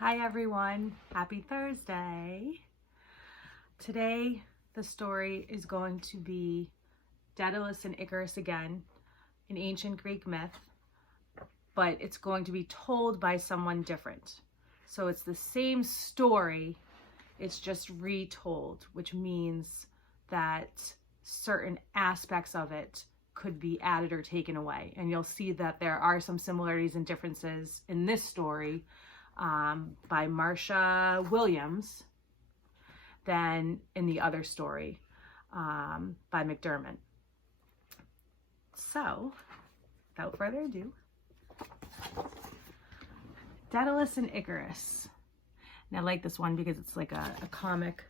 Hi everyone, happy Thursday. Today the story is going to be Daedalus and Icarus again, an ancient Greek myth, but it's going to be told by someone different. So it's the same story, it's just retold, which means that certain aspects of it could be added or taken away. And you'll see that there are some similarities and differences in this story by Marcia Williams than in the other story by McDermott. So, without further ado, Daedalus and Icarus. And I like this one because it's like a comic.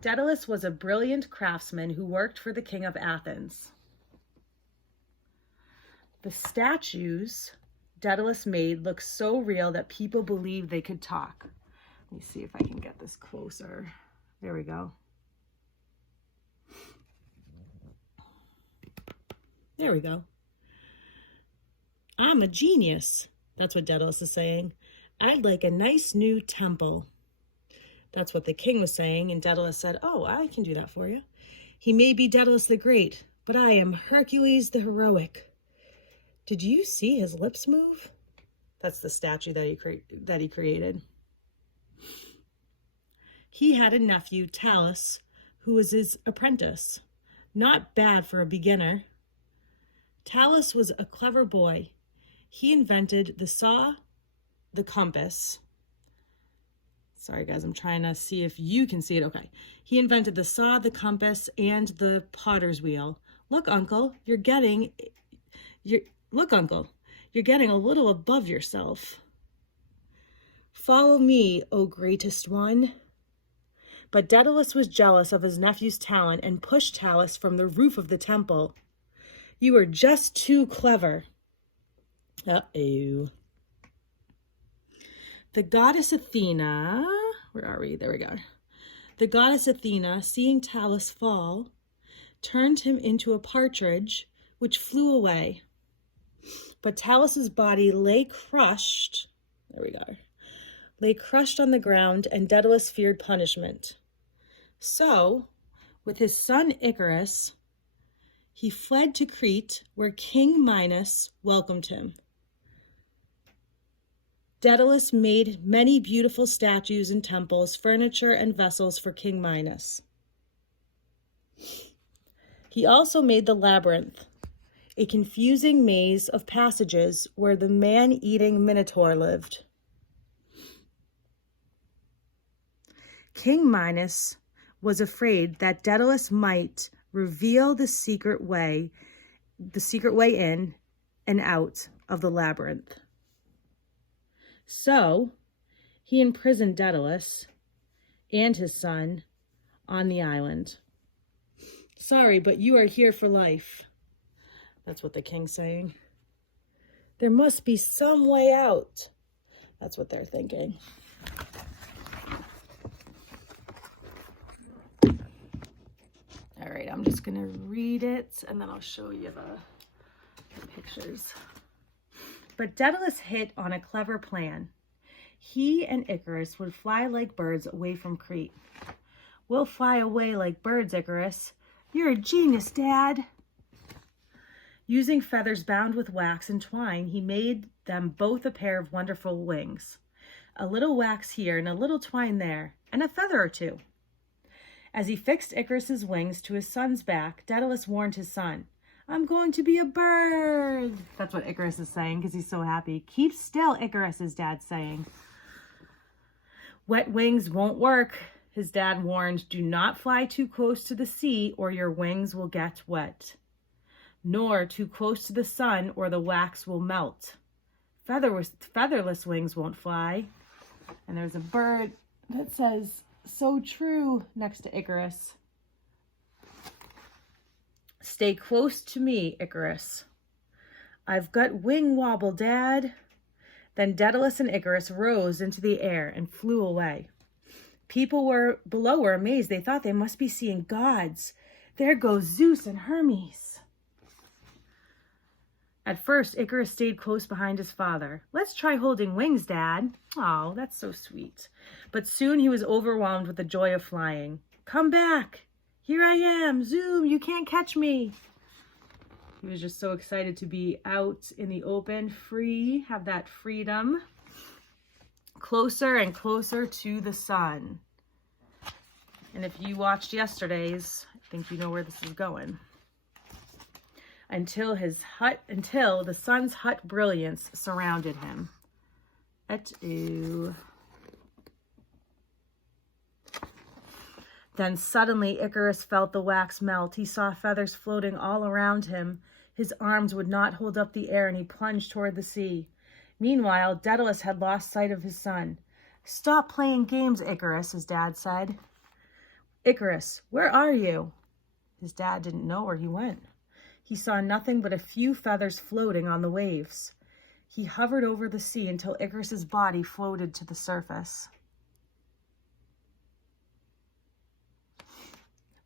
Daedalus was a brilliant craftsman who worked for the king of Athens. The statues Daedalus made looked so real that people believed they could talk. Let me see if I can get this closer. There we go. There we go. I'm a genius. That's what Daedalus is saying. I'd like a nice new temple. That's what the king was saying, and Daedalus said, oh, I can do that for you. He may be Daedalus the Great, but I am Hercules the Heroic. Did you see his lips move? That's the statue that he created. He had a nephew, Talus, who was his apprentice. Not bad for a beginner. Talus was a clever boy. He invented the saw, the compass. Sorry, guys, I'm trying to see if you can see it. Okay. He invented the saw, the compass, and the potter's wheel. Look, Uncle, you're getting a little above yourself. Follow me, O greatest one. But Daedalus was jealous of his nephew's talent and pushed Talus from the roof of the temple. You are just too clever. Uh-oh. The goddess Athena, where are we? There we go. The goddess Athena, seeing Talus fall, turned him into a partridge, which flew away. But Talus's body lay crushed, lay crushed on the ground, and Daedalus feared punishment. So, with his son Icarus, he fled to Crete, where King Minos welcomed him. Daedalus made many beautiful statues and temples, furniture, and vessels for King Minos. He also made the labyrinth, a confusing maze of passages where the man-eating Minotaur lived. King Minos was afraid that Daedalus might reveal the secret way in and out of the labyrinth. So he imprisoned Daedalus and his son on the island. Sorry, but you are here for life. That's what the king's saying. There must be some way out. That's what they're thinking. All right, I'm just going to read it, and then I'll show you the pictures. But Daedalus hit on a clever plan. He and Icarus would fly like birds away from Crete. We'll fly away like birds, Icarus. You're a genius, Dad. Using feathers bound with wax and twine, he made them both a pair of wonderful wings. A little wax here and a little twine there, and a feather or two. As he fixed Icarus's wings to his son's back, Daedalus warned his son, I'm going to be a bird. That's what Icarus is saying because he's so happy. Keep still, Icarus, his dad's saying. Wet wings won't work, his dad warned. Do not fly too close to the sea or your wings will get wet. Nor too close to the sun or the wax will melt. Featherless wings won't fly. And there's a bird that says, so true, next to Icarus. Stay close to me, Icarus. I've got wing wobble, Dad. Then Daedalus and Icarus rose into the air and flew away. People below were amazed. They thought they must be seeing gods. There goes Zeus and Hermes. At first, Icarus stayed close behind his father. Let's try holding wings, Dad. Oh, that's so sweet. But soon he was overwhelmed with the joy of flying. Come back. Here I am. Zoom, you can't catch me. He was just so excited to be out in the open, free, have that freedom. Closer and closer to the sun. And if you watched yesterday's, I think you know where this is going. Until the sun's hot brilliance surrounded him. Then suddenly Icarus felt the wax melt. He saw feathers floating all around him. His arms would not hold up the air, and he plunged toward the sea. Meanwhile, Daedalus had lost sight of his son. Stop playing games, Icarus, his dad said. Icarus, where are you? His dad didn't know where he went. He saw nothing but a few feathers floating on the waves. He hovered over the sea until Icarus's body floated to the surface.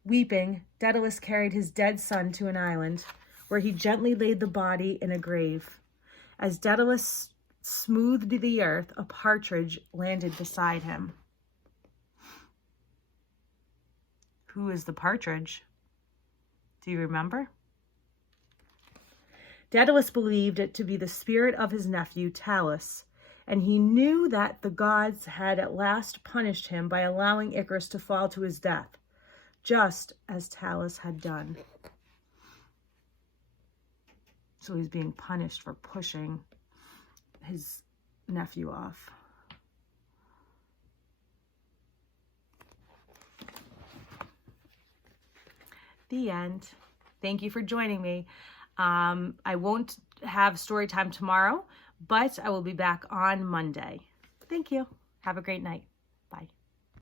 Weeping, Daedalus carried his dead son to an island, where he gently laid the body in a grave. As Daedalus smoothed the earth, a partridge landed beside him. Who is the partridge? Do you remember? Daedalus believed it to be the spirit of his nephew, Talus, and he knew that the gods had at last punished him by allowing Icarus to fall to his death, just as Talus had done. So he's being punished for pushing his nephew off. The end. Thank you for joining me. I won't have story time tomorrow, but I will be back on Monday. Thank you. Have a great night. Bye.